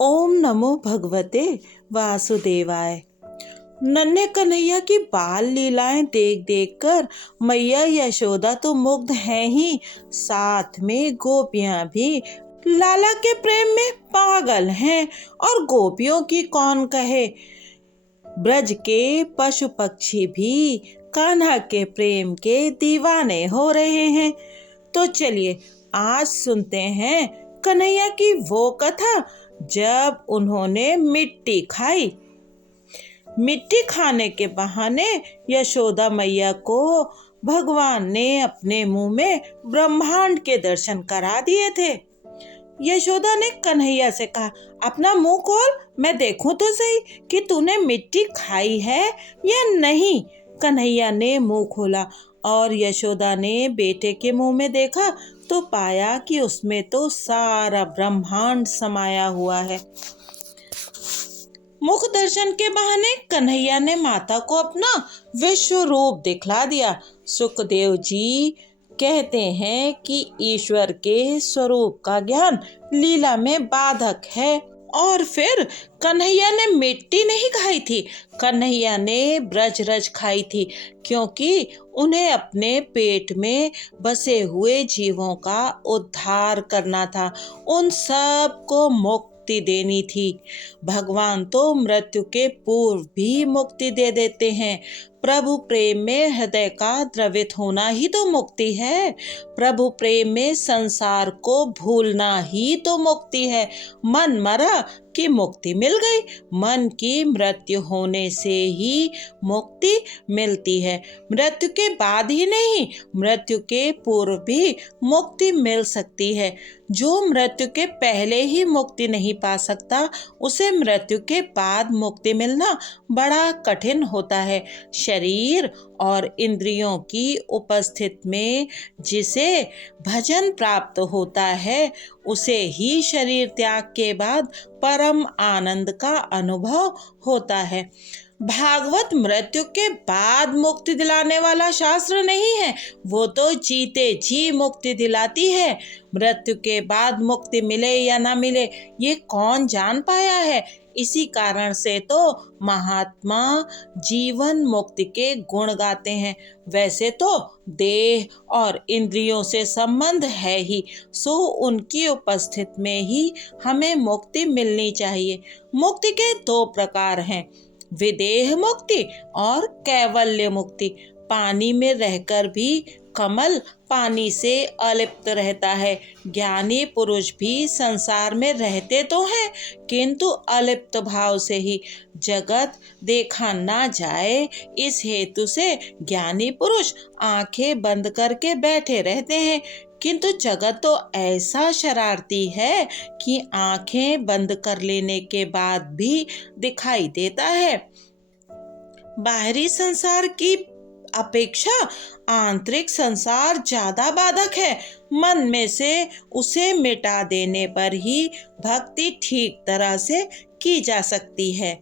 ओम नमो भगवते वासुदेवाय। नन्हे कन्हैया की बाल लीलाएं देख देख कर मैया यशोदा तो मुग्ध हैं ही, साथ में गोपियां भी लाला के प्रेम में पागल हैं। और गोपियों की कौन कहे, ब्रज के पशु पक्षी भी कान्हा के प्रेम के दीवाने हो रहे हैं। तो चलिए आज सुनते हैं कन्हैया की वो कथा जब उन्होंने मिट्टी खाई। मिट्टी खाने के बहाने यशोदा मैया को भगवान ने अपने मुंह में ब्रह्मांड के दर्शन करा दिए थे। यशोदा ने कन्हैया से कहा, अपना मुंह खोल, मैं देखूं तो सही कि तूने मिट्टी खाई है या नहीं। कन्हैया ने मुंह खोला और यशोदा ने बेटे के मुंह में देखा तो पाया कि उसमें तो सारा ब्रह्मांड समाया हुआ है। मुख दर्शन के बहाने कन्हैया ने माता को अपना विश्व रूप दिखला दिया। सुखदेव जी कहते हैं कि ईश्वर के स्वरूप का ज्ञान लीला में बाधक है। और फिर कन्हैया ने मिट्टी नहीं खाई थी, कन्हैया ने ब्रजरज खाई थी, क्योंकि उन्हें अपने पेट में बसे हुए जीवों का उद्धार करना था, उन सब को मुक्ति देनी थी। भगवान तो मृत्यु के पूर्व भी मुक्ति दे देते हैं। प्रभु प्रेम में हृदय का द्रवित होना ही तो मुक्ति है। प्रभु प्रेम में संसार को भूलना ही तो मुक्ति है। मन मरा कि मुक्ति मिल गई। मन की मृत्यु होने से ही मुक्ति मिलती है। मृत्यु के बाद ही नहीं, मृत्यु के पूर्व भी मुक्ति मिल सकती है। जो मृत्यु के पहले ही मुक्ति नहीं पा सकता, उसे मृत्यु के बाद मुक्ति मिलना बड़ा कठिन होता है। शरीर और इंद्रियों की उपस्थिति में जिसे भजन प्राप्त होता है, उसे ही शरीर त्याग के बाद परम आनंद का अनुभव होता है। भागवत मृत्यु के बाद मुक्ति दिलाने वाला शास्त्र नहीं है, वो तो जीते जी मुक्ति दिलाती है। मृत्यु के बाद मुक्ति मिले या ना मिले, ये कौन जान पाया है। इसी कारण से तो महात्मा जीवन मुक्ति के गुण गाते हैं। वैसे तो देह और इंद्रियों से संबंध है ही, सो उनकी उपस्थिति में ही हमें मुक्ति मिलनी चाहिए। मुक्ति के दो प्रकार हैं, विदेह मुक्ति और कैवल्य मुक्ति। पानी में रहकर भी कमल पानी से अलिप्त रहता है। ज्ञानी पुरुष भी संसार में रहते तो हैं, किंतु अलिप्त भाव से ही। जगत देखा ना जाए, इस हेतु से ज्ञानी पुरुष आंखें बंद करके बैठे रहते हैं, किंतु जगत तो ऐसा शरारती है कि आंखें बंद कर लेने के बाद भी दिखाई देता है। बाहरी संसार की अपेक्षा आंतरिक संसार ज्यादा बाधक है। मन में से उसे मिटा देने पर ही भक्ति ठीक तरह से की जा सकती है।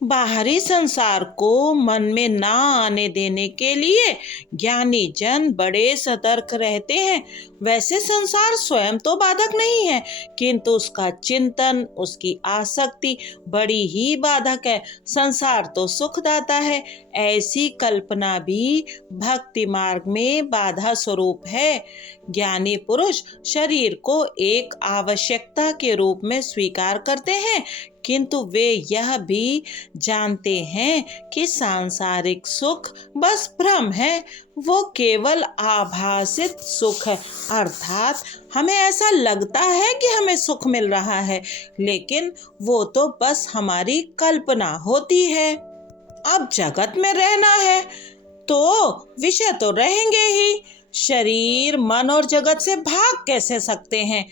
बाहरी संसार को मन में ना आने देने के लिए ज्ञानी जन बड़े सतर्क रहते हैं। वैसे संसार स्वयं तो बाधक नहीं है, किंतु उसका चिंतन, उसकी आसक्ति बड़ी ही बाधक है। संसार तो सुखदाता है, ऐसी कल्पना भी भक्ति मार्ग में बाधा स्वरूप है। ज्ञानी पुरुष शरीर को एक आवश्यकता के रूप में स्वीकार करते हैं, किंतु वे यह भी जानते हैं कि सांसारिक सुख बस भ्रम है, वो केवल आभासित सुख है। अर्थात हमें ऐसा लगता है कि हमें सुख मिल रहा है, लेकिन वो तो बस हमारी कल्पना होती है। अब जगत में रहना है तो विषय तो रहेंगे ही। शरीर, मन और जगत से भाग कैसे सकते हैं?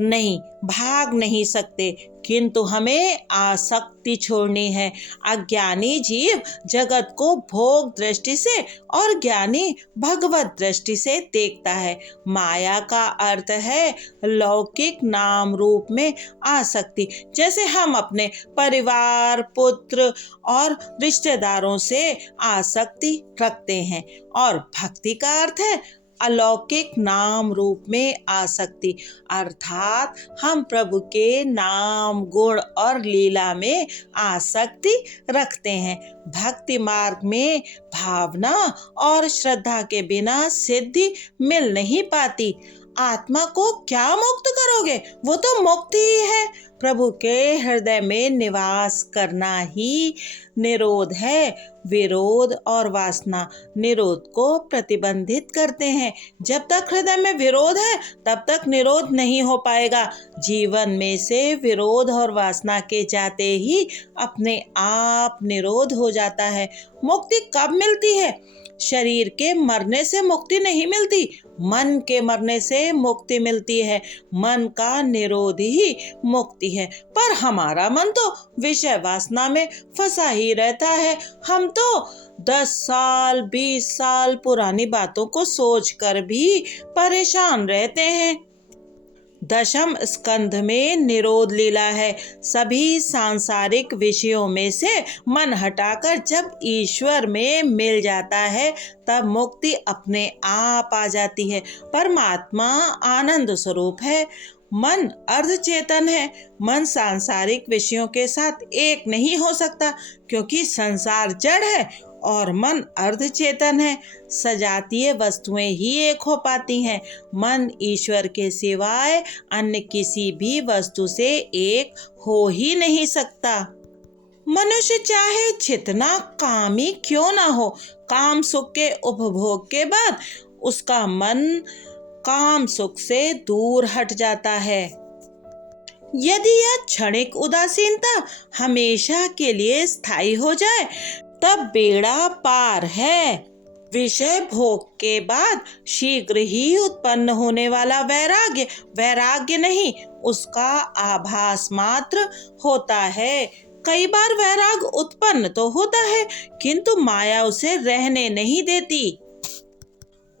नहीं, भाग नहीं सकते, किंतु हमें आसक्ति छोड़नी है। अज्ञानी जीव जगत को भोग दृष्टि से और ज्ञानी भगवत दृष्टि से देखता है। माया का अर्थ है लौकिक नाम रूप में आसक्ति। जैसे हम अपने परिवार, पुत्र और रिश्तेदारों से आसक्ति रखते हैं, और भक्ति का अर्थ है अलौकिक नाम रूप में आसक्ति, अर्थात हम प्रभु के नाम गुण और लीला में आसक्ति रखते हैं। भक्ति मार्ग में भावना और श्रद्धा के बिना सिद्धि मिल नहीं पाती। आत्मा को क्या मुक्त करोगे, वो तो मुक्त ही है। प्रभु के हृदय में निवास करना ही निरोध है। विरोध और वासना निरोध को प्रतिबंधित करते हैं। जब तक हृदय में विरोध है तब तक निरोध नहीं हो पाएगा। जीवन में से विरोध और वासना के जाते ही अपने आप निरोध हो जाता है। मुक्ति कब मिलती है? शरीर के मरने से मुक्ति नहीं मिलती, मन के मरने से मुक्ति मिलती है। मन का निरोध ही मुक्ति है। पर हमारा मन तो विषय वासना में फंसा ही रहता है। हम तो 10 साल 20 साल पुरानी बातों को सोचकर भी परेशान रहते हैं। दशम स्कंध में निरोध लीला है। सभी सांसारिक विषयों में से मन हटाकर जब ईश्वर में मिल जाता है तब मुक्ति अपने आप आ जाती है। परमात्मा आनंद स्वरूप है। मन अर्धचेतन है। मन सांसारिक विषयों के साथ एक नहीं हो सकता, क्योंकि संसार जड़ है और मन अर्धचेतन है। सजातीय वस्तुएं ही एक हो पाती हैं। मन ईश्वर के सिवाय अन्य किसी भी वस्तु से एक हो ही नहीं सकता। मनुष्य चाहे जितना कामी क्यों ना हो, काम सुख के उपभोग के बाद उसका मन काम सुख से दूर हट जाता है। यदि यह क्षणिक उदासीनता हमेशा के लिए स्थायी हो जाए तब बेड़ा पार है। विषय भोग के बाद शीघ्र ही उत्पन्न होने वाला वैराग्य वैराग्य नहीं, उसका आभास मात्र होता है। कई बार वैराग उत्पन्न तो होता है, किंतु माया उसे रहने नहीं देती।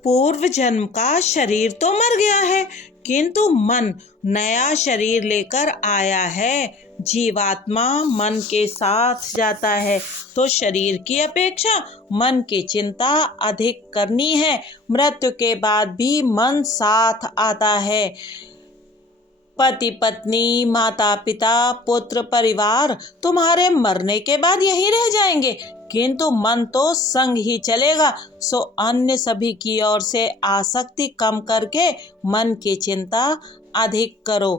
पूर्व जन्म का शरीर तो मर गया है, किंतु मन नया शरीर लेकर आया है। जीवात्मा मन के साथ जाता है तो शरीर की अपेक्षा मन की चिंता अधिक करनी है। मृत्यु के बाद भी मन साथ आता है। पति पत्नी माता पिता पुत्र परिवार तुम्हारे मरने के बाद यही रह जाएंगे, किंतु मन तो संग ही चलेगा। सो अन्य सभी की ओर से आसक्ति कम करके मन की चिंता अधिक करो।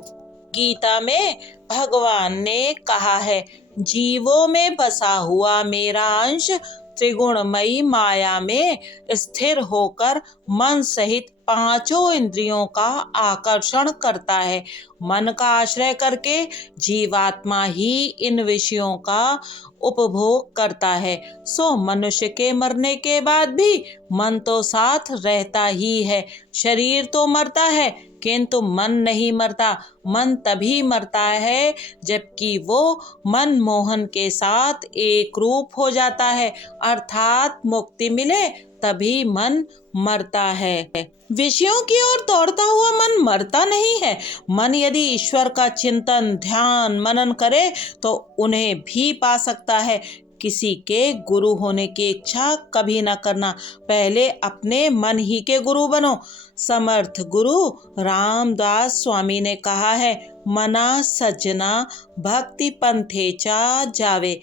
गीता में भगवान ने कहा है, जीवों में बसा हुआ मेरा अंश त्रिगुणमयी माया में स्थिर होकर मन सहित पांचों इंद्रियों का आकर्षण करता है। मन का आश्रय करके जीवात्मा ही इन विषयों का उपभोग करता है। सो मनुष्य के मरने के बाद भी मन तो साथ रहता ही है। शरीर तो मरता है किंतु मन नहीं मरता। मन तभी मरता है जबकि वो मन मोहन के साथ एक रूप हो जाता है, अर्थात मुक्ति मिले तभी मन मरता है। विषयों की ओर दौड़ता हुआ मन मरता नहीं है। मन यदि ईश्वर का चिंतन ध्यान मनन करे तो उन्हें भी पा सकता है। किसी के गुरु होने की इच्छा कभी न करना, पहले अपने मन ही के गुरु बनो। समर्थ गुरु रामदास स्वामी ने कहा है, मना सज्जना भक्ति पंथे चा जावे,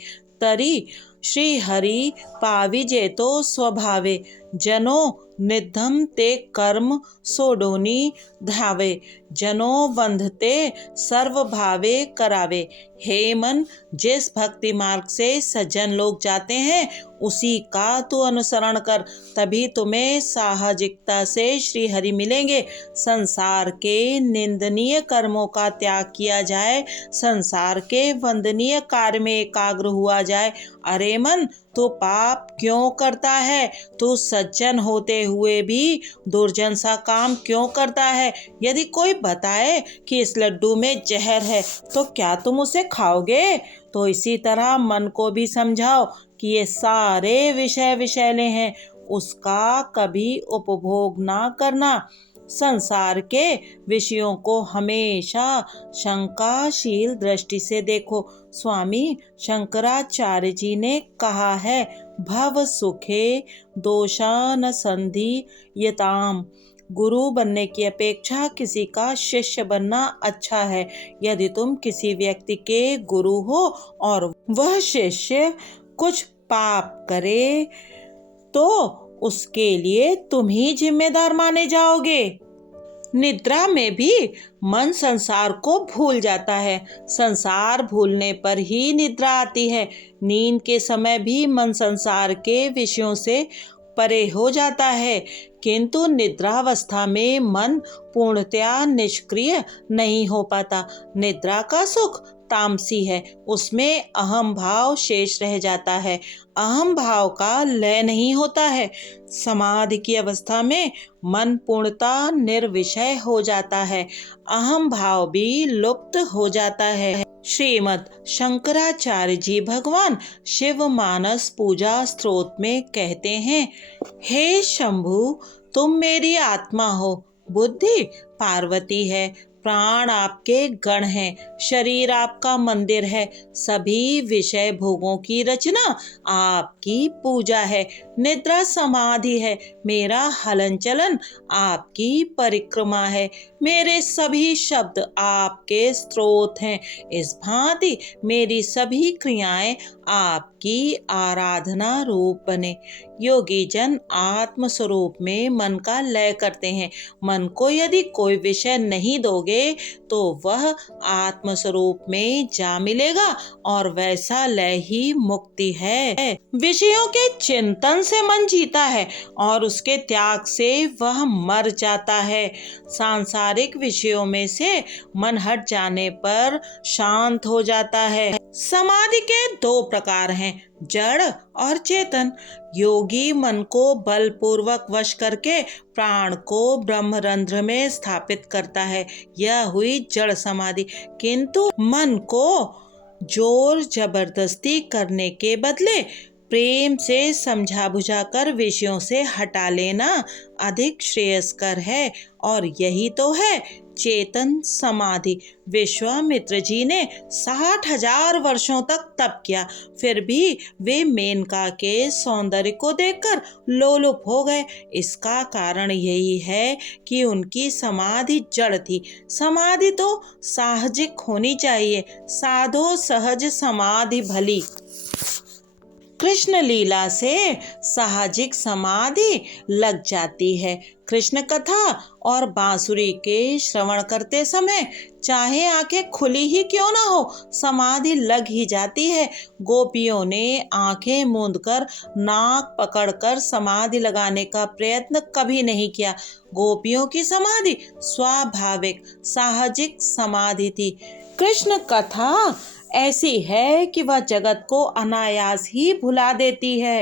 तरी श्री हरि पाविजे तो स्वभावे, जनो निधम ते कर्म सोडोनी धावे, जनो बंधते सर्व भावे करावे। हे मन, जिस भक्ति मार्ग से सज्जन लोग जाते हैं उसी का तू अनुसरण कर, तभी तुम्हें साहजिकता से श्री हरि मिलेंगे। संसार के निंदनीय कर्मों का त्याग किया जाए, संसार के वंदनीय कार्य में एकाग्र हुआ जाए। अरे मन, तू पाप क्यों करता है? तू सज्जन होते हुए भी दुर्जन सा काम क्यों करता है? यदि कोई बताए कि इस लड्डू में जहर है तो क्या तुम उसे खाओगे? तो इसी तरह मन को भी समझाओ कि ये सारे विषय विषैले हैं, उसका कभी उपभोग ना करना। संसार के विषयों को हमेशा शंकाशील दृष्टि से देखो। स्वामी शंकराचार्य जी ने कहा है, भव सुखे दोषान संधि यताम, गुरु बनने की अपेक्षा किसी का शिष्य बनना अच्छा है। यदि तुम किसी व्यक्ति के गुरु हो और वह शिष्य कुछ पाप करे तो उसके लिए तुम ही जिम्मेदार माने जाओगे। निद्रा में भी मन संसार को भूल जाता है। संसार भूलने पर ही निद्रा आती है। नींद के समय भी मन संसार के विषयों से परे हो जाता है, किंतु निद्रावस्था में मन पूर्णतया निष्क्रिय नहीं हो पाता। निद्रा का सुख तामसी है, उसमें अहम भाव शेष रह जाता है। अहम भाव का लय नहीं होता है। समाधि की अवस्था में मन पूर्णता निर्विषय हो जाता है, अहम भाव भी लुप्त हो जाता है। श्रीमद् शंकराचार्य जी भगवान शिव मानस पूजा स्तोत्र में कहते हैं, हे शंभु, तुम मेरी आत्मा हो, बुद्धि पार्वती है, प्राण आपके गण हैं, शरीर आपका मंदिर है, सभी विषय भोगों की रचना आपकी पूजा है, निद्रा समाधि है, मेरा हलन चलन आपकी परिक्रमा है, मेरे सभी शब्द आपके स्रोत हैं। इस भांति मेरी सभी क्रियाएं आपकी आराधना रूप बने। योगी जन आत्म स्वरूप में मन का लय करते हैं। मन को यदि कोई विषय नहीं दोगे तो वह आत्म स्वरूप में जा मिलेगा और वैसा लय ही मुक्ति है। विषयों के चिंतन से मन जीता है और उसके त्याग से वह मर जाता है। सांसारिक विषयों में से मन हट जाने पर शांत हो जाता है। समाधि के दो प्रकार हैं, जड़ और चेतन। योगी मन को बलपूर्वक वश करके प्राण को ब्रह्मरंध्र में स्थापित करता है, यह हुई जड़ समाधि। किंतु मन को जोर जबरदस्ती करने के बदले प्रेम से समझा बुझाकर विषयों से हटा लेना अधिक श्रेयस्कर है, और यही तो है चेतन समाधि। विश्वामित्र जी ने 60,000 वर्षों तक तप किया, फिर भी वे मेनका के सौंदर्य को देखकर लोलुप हो गए। इसका कारण यही है कि उनकी समाधि जड़ थी। समाधि तो साहजिक होनी चाहिए, साधो सहज समाधि भली। कृष्ण लीला से साहजिक समाधि लग जाती है। कृष्ण कथा और बांसुरी के श्रवण करते समय चाहे आंखें खुली ही क्यों ना हो, समाधि लग ही जाती है। गोपियों ने आंखें मूंदकर नाक पकड़कर समाधि लगाने का प्रयत्न कभी नहीं किया। गोपियों की समाधि स्वाभाविक साहजिक समाधि थी। कृष्ण कथा ऐसी है कि वह जगत को अनायास ही भुला देती है।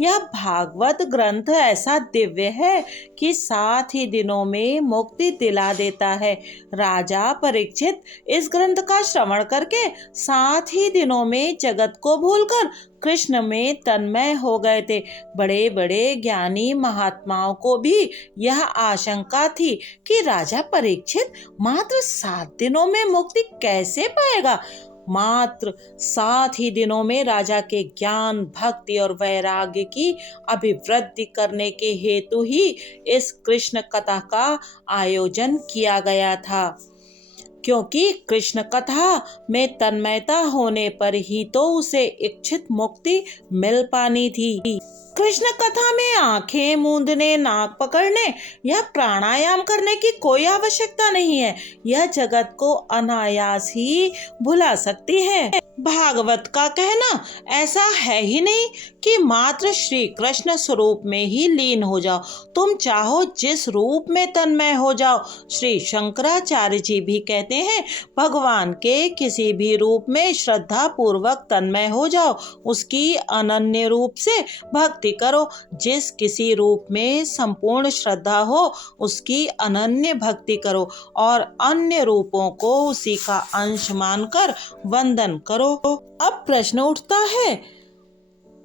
यह भागवत ग्रंथ ऐसा दिव्य है कि 7 ही दिनों में मुक्ति दिला देता है। राजा परीक्षित इस ग्रंथ का श्रवण करके 7 ही दिनों में जगत को भूलकर कृष्ण में तन्मय हो गए थे। बड़े बड़े ज्ञानी महात्माओं को भी यह आशंका थी कि राजा परीक्षित मात्र 7 दिनों में मुक्ति कैसे पाएगा। मात्र 7 ही दिनों में राजा के ज्ञान, भक्ति और वैराग्य की अभिवृद्धि करने के हेतु ही इस कृष्ण कथा का आयोजन किया गया था, क्योंकि कृष्ण कथा में तन्मयता होने पर ही तो उसे इच्छित मुक्ति मिल पानी थी। कृष्ण कथा में आंखें मूंदने, नाक पकड़ने या प्राणायाम करने की कोई आवश्यकता नहीं है। यह जगत को अनायास ही भुला सकती है। भागवत का कहना ऐसा है ही नहीं कि मात्र श्री कृष्ण स्वरूप में ही लीन हो जाओ, तुम चाहो जिस रूप में तन्मय हो जाओ। श्री शंकराचार्य जी भी कहते हैं, भगवान के किसी भी रूप में श्रद्धा पूर्वक तन्मय हो जाओ, उसकी अनन्य रूप से भक्ति करो। जिस किसी रूप में संपूर्ण श्रद्धा हो उसकी अनन्य भक्ति करो और अन्य रूपों को उसी का अंश मानकर वंदन करो। अब प्रश्न उठता है,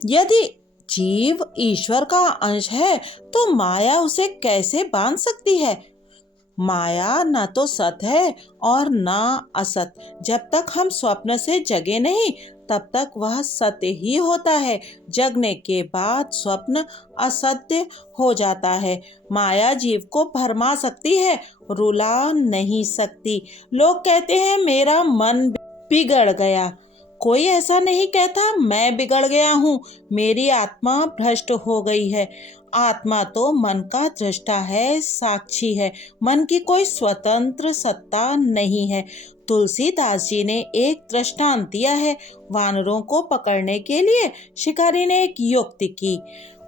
यदि जीव ईश्वर का अंश है तो माया उसे कैसे बांध सकती है? माया न तो सत है और न असत। जब तक हम स्वप्न से जगे नहीं तब तक वह सत्य ही होता है। जगने के बाद स्वप्न असत्य हो जाता है। माया जीव को भरमा सकती है, रुला नहीं सकती। लोग कहते हैं मेरा मन बिगड़ गया। कोई ऐसा नहीं कहता मैं बिगड़ गया हूँ, मेरी आत्मा भ्रष्ट हो गई है। आत्मा तो मन का दृष्टा है, साक्षी है। मन की कोई स्वतंत्र सत्ता नहीं है। तुलसीदास जी ने एक दृष्टांत दिया है। वानरों को पकड़ने के लिए शिकारी ने एक युक्ति की।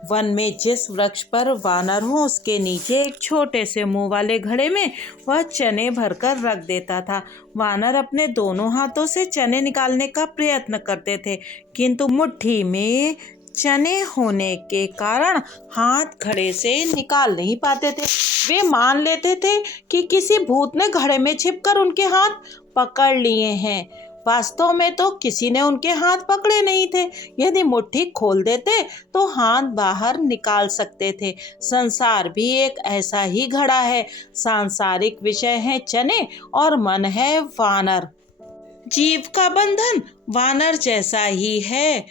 वन में जिस वृक्ष पर वानर हो उसके नीचे एक छोटे से मुंह वाले घड़े में वह चने भरकर रख देता था। वानर अपने दोनों हाथों से चने निकालने का प्रयत्न करते थे, किंतु मुट्ठी में चने होने के कारण हाथ घड़े से निकाल नहीं पाते थे। वे मान लेते थे कि किसी भूत ने घड़े में छिपकर उनके हाथ पकड़ लिए हैं। वास्तव में तो किसी ने उनके हाथ पकड़े नहीं थे। यदि मुट्ठी खोल देते तो हाथ बाहर निकाल सकते थे। संसार भी एक ऐसा ही घड़ा है। सांसारिक विषय है चने और मन है वानर। जीव का बंधन वानर जैसा ही है।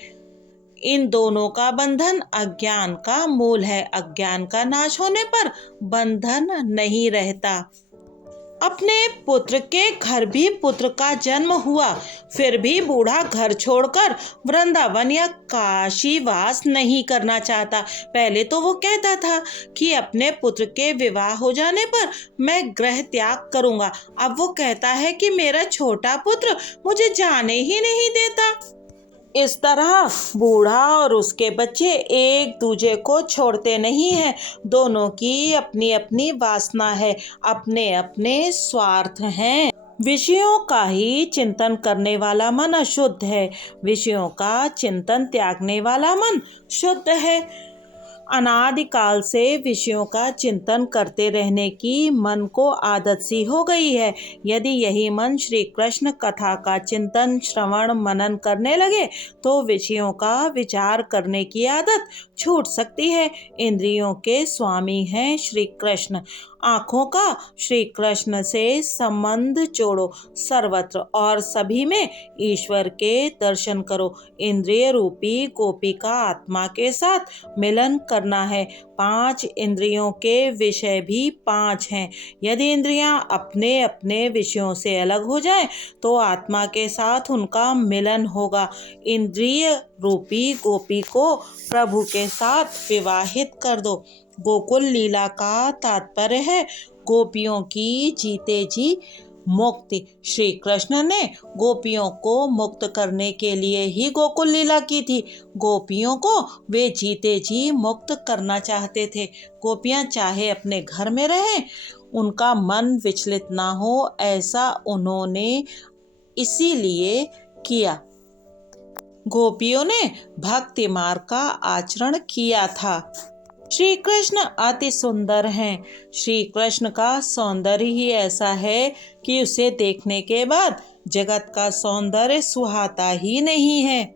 इन दोनों का बंधन अज्ञान का मूल है। अज्ञान का नाश होने पर बंधन नहीं रहता। अपने पुत्र के घर भी पुत्र का जन्म हुआ, फिर भी बूढ़ा घर छोड़कर वृंदावन या काशीवास नहीं करना चाहता। पहले तो वो कहता था कि अपने पुत्र के विवाह हो जाने पर मैं गृह त्याग करूंगा। अब वो कहता है कि मेरा छोटा पुत्र मुझे जाने ही नहीं देता। इस तरह बूढ़ा और उसके बच्चे एक दूजे को छोड़ते नहीं हैं। दोनों की अपनी अपनी वासना है, अपने अपने स्वार्थ हैं। विषयों का ही चिंतन करने वाला मन अशुद्ध है, विषयों का चिंतन त्यागने वाला मन शुद्ध है। अनादिकाल से विषयों का चिंतन करते रहने की मन को आदत सी हो गई है। यदि यही मन श्री कृष्ण कथा का चिंतन श्रवण मनन करने लगे तो विषयों का विचार करने की आदत छूट सकती है। इंद्रियों के स्वामी हैं श्री कृष्ण। आँखों का श्री कृष्ण से संबंध जोड़ो, सर्वत्र और सभी में ईश्वर के दर्शन करो। इंद्रिय रूपी गोपी का आत्मा के साथ मिलन करना है। 5 इंद्रियों के विषय भी 5 हैं। यदि इंद्रियां अपने अपने विषयों से अलग हो जाएं तो आत्मा के साथ उनका मिलन होगा। इंद्रिय रूपी गोपी को प्रभु के साथ विवाहित कर दो। गोकुल लीला का तात्पर्य है गोपियों की जीते जी मुक्ति। श्री कृष्ण ने गोपियों को मुक्त करने के लिए ही गोकुल लीला की थी। गोपियों को वे जीते जी मुक्त करना चाहते थे। गोपियां चाहे अपने घर में रहें, उनका मन विचलित ना हो, ऐसा उन्होंने इसीलिए किया। गोपियों ने भक्ति मार्ग का आचरण किया था। श्री कृष्ण अति सुंदर हैं। श्री कृष्ण का सौंदर्य ही ऐसा है कि उसे देखने के बाद जगत का सौंदर्य सुहाता ही नहीं है।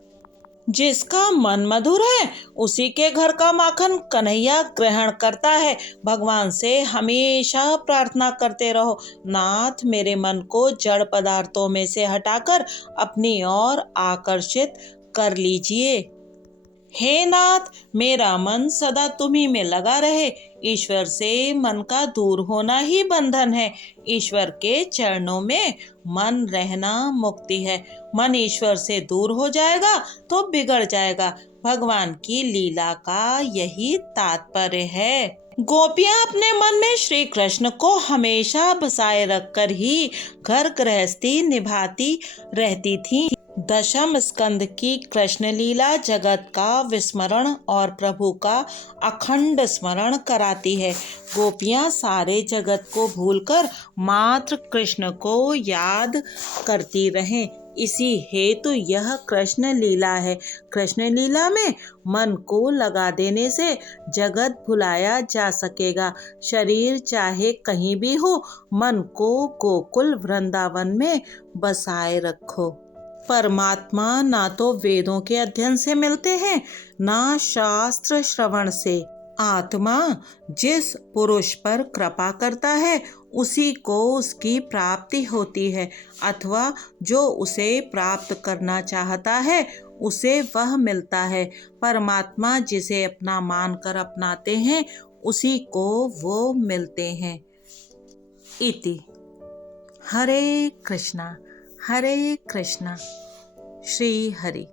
जिसका मन मधुर है उसी के घर का माखन कन्हैया ग्रहण करता है। भगवान से हमेशा प्रार्थना करते रहो, नाथ मेरे मन को जड़ पदार्थों में से हटाकर अपनी ओर आकर्षित कर लीजिए। हे नाथ, मेरा मन सदा तुम्ही में लगा रहे। ईश्वर से मन का दूर होना ही बंधन है। ईश्वर के चरणों में मन रहना मुक्ति है। मन ईश्वर से दूर हो जाएगा तो बिगड़ जाएगा। भगवान की लीला का यही तात्पर्य है। गोपियां अपने मन में श्री कृष्ण को हमेशा बसाए रखकर ही घर गृहस्थी निभाती रहती थीं। दशम स्कंद की कृष्ण लीला जगत का विस्मरण और प्रभु का अखंड स्मरण कराती है। गोपियां सारे जगत को भूलकर मात्र कृष्ण को याद करती रहें, इसी हेतु यह कृष्ण लीला है। कृष्ण लीला में मन को लगा देने से जगत भुलाया जा सकेगा। शरीर चाहे कहीं भी हो, मन को गोकुल वृंदावन में बसाए रखो। परमात्मा ना तो वेदों के अध्ययन से मिलते हैं, ना शास्त्र श्रवण से। आत्मा जिस पुरुष पर कृपा करता है उसी को उसकी प्राप्ति होती है, अथवा जो उसे प्राप्त करना चाहता है उसे वह मिलता है। परमात्मा जिसे अपना मानकर अपनाते हैं उसी को वो मिलते हैं। इति। हरे कृष्णा श्री हरि।